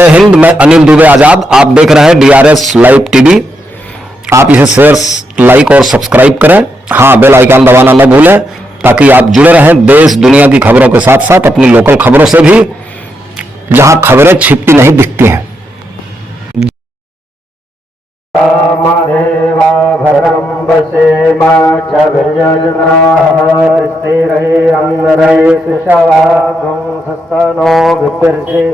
जय हिंद। मैं अनिल दुबे आजाद। आप देख रहे हैं डीआरएस लाइव टीवी। आप इसे शेयर, लाइक और सब्सक्राइब करें। हाँ, बेल आइकन दबाना न भूलें ताकि आप जुड़े रहें देश दुनिया की खबरों के साथ साथ अपनी लोकल खबरों से भी, जहां खबरें छिपती नहीं दिखती हैं। भरम वसेम स्तनो विपर्षे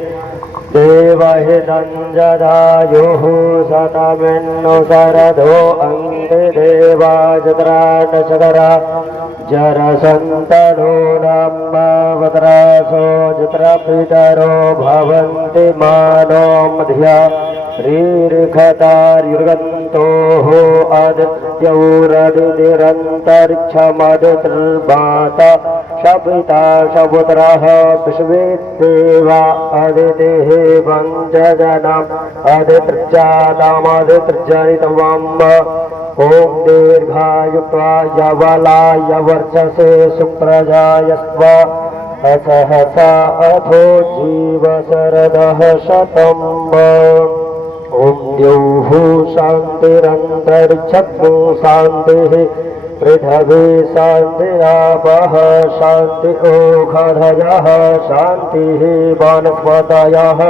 देवहिदञ्जदायुः शतमिन्नु शरदो अन्ते देवाजत्राटशकरा जरसन्तनो नाम्बावत्रासो जत्रपितरो भवन्ति मानो मध्या रीर्घतार्युर्गन्तोः आदित्यौरदितिरन्तरिक्षमदितिर्माता शपिता शपुत्रः विश्वेदेवा अदितिः पञ्चजनम् अदितृजातामदितृजनितवम् ॐ दीर्घायुत्वाय बलाय वर्चसे सुप्रजाय असहसा अथो जीवशरदः शतम् ॐ द्यौः शान्तिरन्तरिक्षत्वं शान्तिः पृथिवी शान्तिरापः शान्ति ओषधयः शान्तिः वनस्पतयः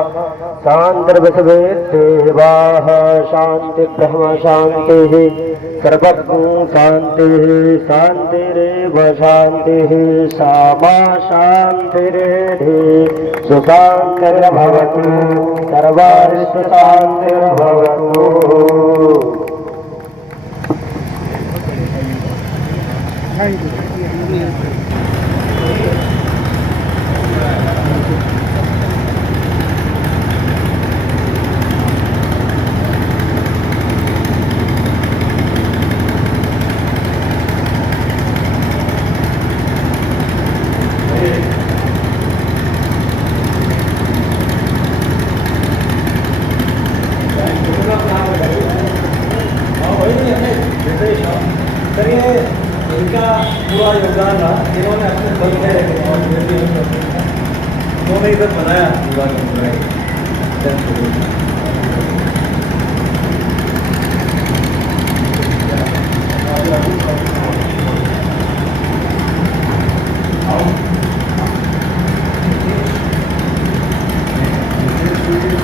शान्तिर्विश्वेदेवाः शान्ति ब्रह्म शान्तिः सर्वत्र शान्तिः शान्तिरेव शान्तिः सा मा शान्तिरेधि सुशान्तिर्भवतु सर्वारिष्ट शान्तिर्भवतु। इनका पूरा योगदान रहा। इन्होंने अपने बल से उन्होंने इधर बनाया पूरा।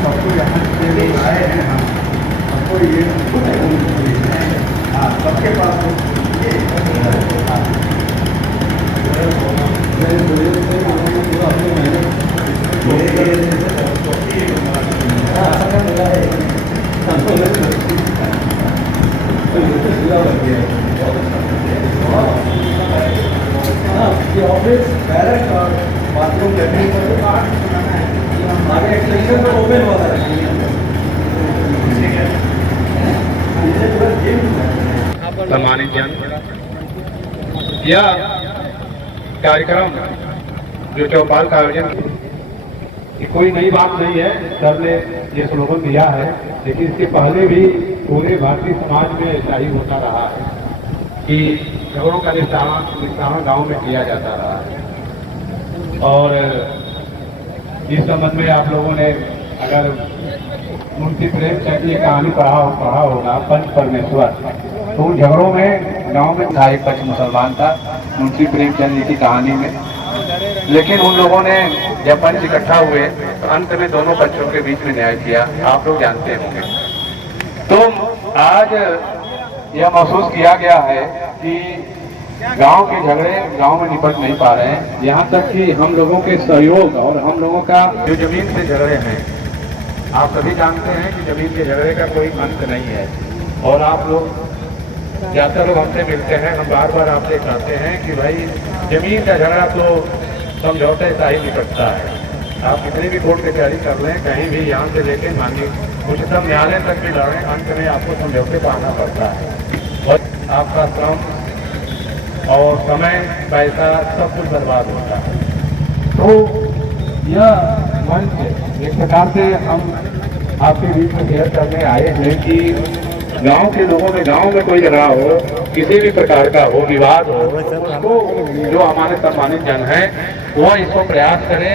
सबको यहाँ से आए हैं, सबको ये सबके पास ऑफिस बैरक और बाथरूम लैट्रिन आगे एक्सटेंशन में ओपन हुआ था। सम्मानित जन, यह कार्यक्रम जो चौपाल का आयोजन, ये कोई नई बात नहीं है। सर ने ये स्लोगन दिया है, लेकिन इसके पहले भी पूरे भारतीय समाज में ऐसा ही होता रहा है कि झगड़ों का निस्तारण गांव में किया जाता रहा है। और इस संबंध में आप लोगों ने अगर मुंशी प्रेमचंद की कहानी पढ़ा होगा, पंच परमेश्वर, तो उन झगड़ों में गांव में था एक पक्ष मुसलमान था मुंशी प्रेमचंद जी की कहानी में। लेकिन उन लोगों ने जब पंच इकट्ठा हुए तो अंत में दोनों पक्षों के बीच में न्याय किया, आप लोग जानते होंगे। तो आज यह महसूस किया गया है कि गांव के झगड़े गांव में निपट नहीं पा रहे हैं। यहाँ तक कि हम लोगों के सहयोग और हम लोगों का जो जमीन से झगड़े हैं, आप सभी जानते हैं कि जमीन के झगड़े का कोई अंत नहीं है। और आप लोग ज़्यादातर लोग हमसे मिलते हैं, हम बार बार आपसे कहते हैं कि भाई जमीन का झगड़ा तो समझौते से ही निपटता है। आप कितनी भी कोर्ट कचहरी कर लें, कहीं भी यहाँ से लेके माननीय उच्चतम न्यायालय तक भी लड़ें, अंत में आपको समझौते पर आना पड़ता है। और आपका श्रम और समय, पैसा सब कुछ बर्बाद होता है। तो यह मंच एक प्रकार से हम आपके बीच में शेयर करने आए हैं कि गांव के लोगों में, गांव में कोई झगड़ा हो, किसी भी प्रकार का हो, विवाद हो, उसको जो हमारे सम्मानित जन हैं वह इसको प्रयास करें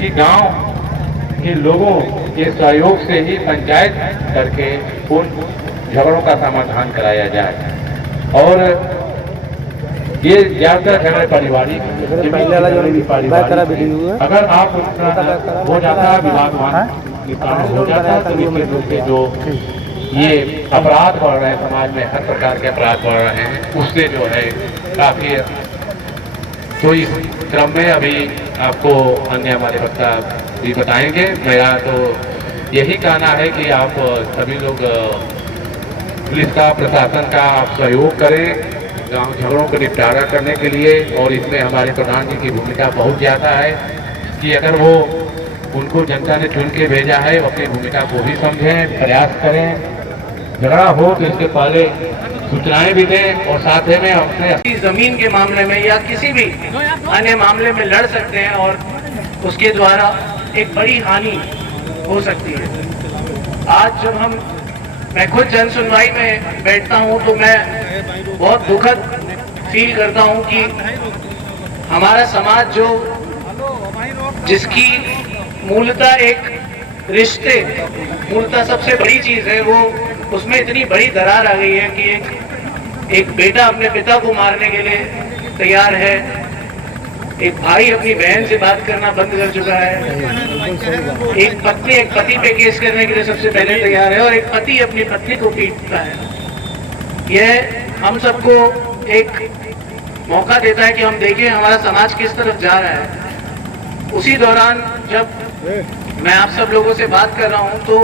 कि गांव कि लोगों के सहयोग से ही पंचायत करके उन झगड़ों का समाधान कराया जाए। और ये ज्यादातर झगड़े पारिवारिक, अगर आप हो जाता है विवादवान हो जाता है तो निश्चित रूप से जो ये अपराध बढ़ रहे हैं समाज में, हर प्रकार के अपराध बढ़ रहे हैं, उससे जो है काफी। तो इस क्रम में अभी आपको अन्य हमारे वक्ता भी बताएंगे। मेरा तो यही कहना है कि आप सभी लोग पुलिस का, प्रशासन का आप सहयोग करें गांव झगड़ों को निपटारा करने के लिए। और इसमें हमारे प्रधान जी की भूमिका बहुत ज़्यादा है कि अगर वो उनको जनता ने चुन के भेजा है, अपनी भूमिका को भी समझें, प्रयास करें। झगड़ा हो तो इसके पहले सूचनाएं भी दें और साथ में अपने जमीन के मामले में या किसी भी अन्य मामले में लड़ सकते हैं और उसके द्वारा एक बड़ी हानि हो सकती है। आज जब मैं खुद जन सुनवाई में बैठता हूं तो मैं बहुत दुखद फील करता हूं कि हमारा समाज जिसकी मूलतः एक रिश्ते मूलतः सबसे बड़ी चीज है, वो उसमें इतनी बड़ी दरार आ गई है कि एक बेटा अपने पिता को मारने के लिए तैयार है, एक भाई अपनी बहन से बात करना बंद कर चुका है, एक पत्नी एक पति पे केस करने के लिए सबसे पहले तैयार है और एक पति अपनी पत्नी को पीटता है। यह हम सबको एक मौका देता है कि हम देखें हमारा समाज किस तरफ जा रहा है। उसी दौरान जब मैं आप सब लोगों से बात कर रहा हूं तो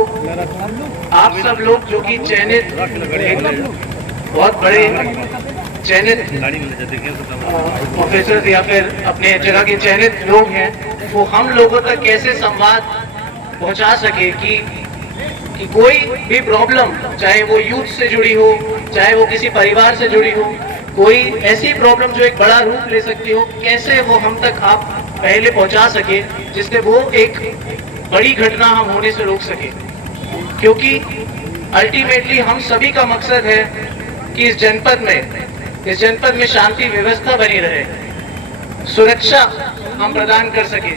आप सब लोग जो कि चयनित बहुत बड़े चयनित प्रोफेसर या फिर अपने जगह के चयनित लोग हैं, वो हम लोगों तक कैसे संवाद पहुंचा सके कि कोई भी प्रॉब्लम, चाहे वो यूथ से जुड़ी हो, चाहे वो किसी परिवार से जुड़ी हो, कोई ऐसी प्रॉब्लम जो एक बड़ा रूप ले सकती हो, कैसे वो हम तक आप पहले पहुंचा सके जिससे वो एक बड़ी घटना हम होने से रोक सके। क्योंकि अल्टीमेटली हम सभी का मकसद है कि इस जनपद में शांति व्यवस्था बनी रहे, सुरक्षा हम प्रदान कर सके,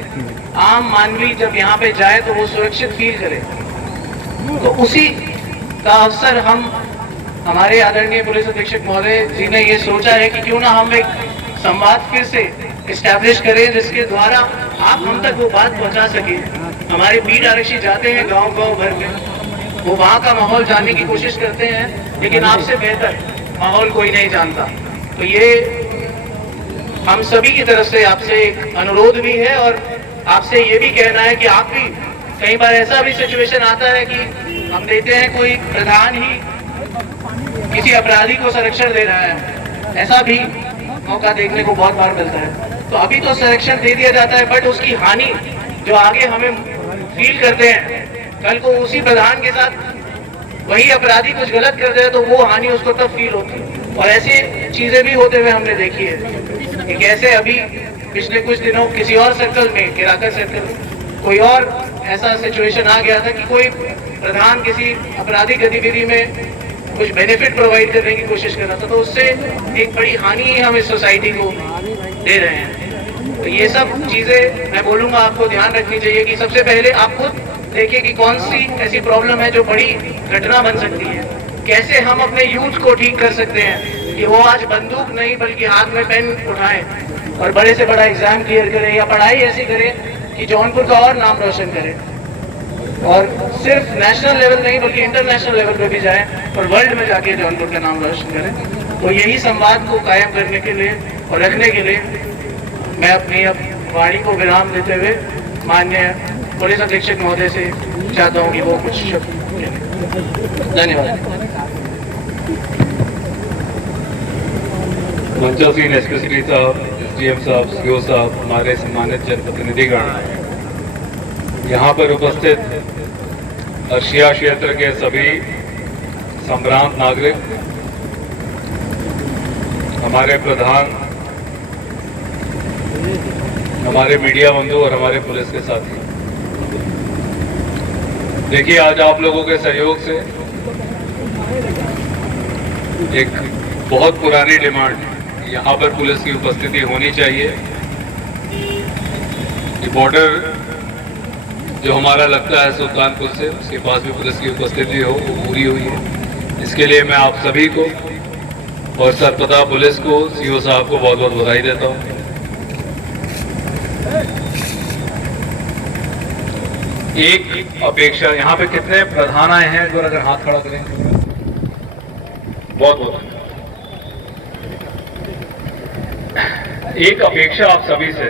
आम मानवी जब यहाँ पे जाए तो वो सुरक्षित फील करे। तो उसी का अवसर हमारे आदरणीय पुलिस अधीक्षक महोदय जी ने ये सोचा है कि क्यों ना हम एक संवाद फिर से इस्टेब्लिश करें जिसके द्वारा आप हम तक वो बात पहुंचा सके। हमारे बीट आरक्षी जाते हैं गांव भर में, वो वहाँ का माहौल जानने की कोशिश करते हैं, लेकिन आपसे बेहतर माहौल कोई नहीं जानता। तो ये हम सभी की तरफ से आपसे एक अनुरोध भी है और आपसे ये भी कहना है कि आप भी कई बार ऐसा भी सिचुएशन आता है कि हम देते हैं कोई प्रधान ही किसी अपराधी को संरक्षण दे रहा है, ऐसा भी मौका देखने को बहुत बार मिलता है। तो अभी तो संरक्षण दे दिया जाता है, बट उसकी हानि जो आगे हमें फील करते हैं, कल को उसी प्रधान के साथ वही अपराधी कुछ गलत कर दे तो वो हानि उसको तब फील होती है। और ऐसी चीजें भी होते हुए हमने देखी है कि कैसे अभी पिछले कुछ दिनों किसी और सर्कल में, किराकर सर्कल, कोई और ऐसा सिचुएशन आ गया था कि कोई प्रधान किसी आपराधिक गतिविधि में कुछ बेनिफिट प्रोवाइड करने की कोशिश कर रहा था, तो उससे एक बड़ी हानि हम इस सोसाइटी को दे रहे हैं। तो ये सब चीजें मैं बोलूंगा आपको ध्यान रखनी चाहिए कि सबसे पहले आप खुद देखिए कि कौन सी ऐसी प्रॉब्लम है जो बड़ी घटना बन सकती है, कैसे हम अपने यूथ को ठीक कर सकते हैं कि वो आज बंदूक नहीं बल्कि हाथ में पेन उठाएं और बड़े से बड़ा एग्जाम क्लियर करें या पढ़ाई ऐसी करें कि जौनपुर का और नाम रोशन करें, और सिर्फ नेशनल लेवल नहीं बल्कि इंटरनेशनल लेवल पे भी जाएं और वर्ल्ड में जाके जौनपुर का नाम रोशन करें। तो यही संवाद को कायम करने के लिए और रखने के लिए मैं अपनी अब वाणी को विराम देते हुए माननीय पुलिस अधीक्षक महोदय से चाहता हूँ कि वो कुछ शब्द। धन्यवाद। मंचासीन एसपी साहब, एसडीएम साहब, सीओ साहब, हमारे सम्मानित जनप्रतिनिधिगण, यहाँ पर उपस्थित अर्शिया क्षेत्र के सभी संभ्रांत नागरिक, हमारे प्रधान, हमारे मीडिया बंधु और हमारे पुलिस के साथी, देखिए आज आप लोगों के सहयोग से एक बहुत पुरानी डिमांड, यहाँ पर पुलिस की उपस्थिति होनी चाहिए। ये बॉर्डर जो हमारा लगता है सुल्तानपुर से, उसके पास भी पुलिस की उपस्थिति हो वो पूरी हुई है। इसके लिए मैं आप सभी को और सरपदा पुलिस को, सीओ साहब को बहुत बहुत बधाई देता हूँ। एक अपेक्षा, यहाँ पे कितने प्रधान आए हैं, अगर हाथ खड़ा करें। बहुत बहुत एक अपेक्षा आप सभी से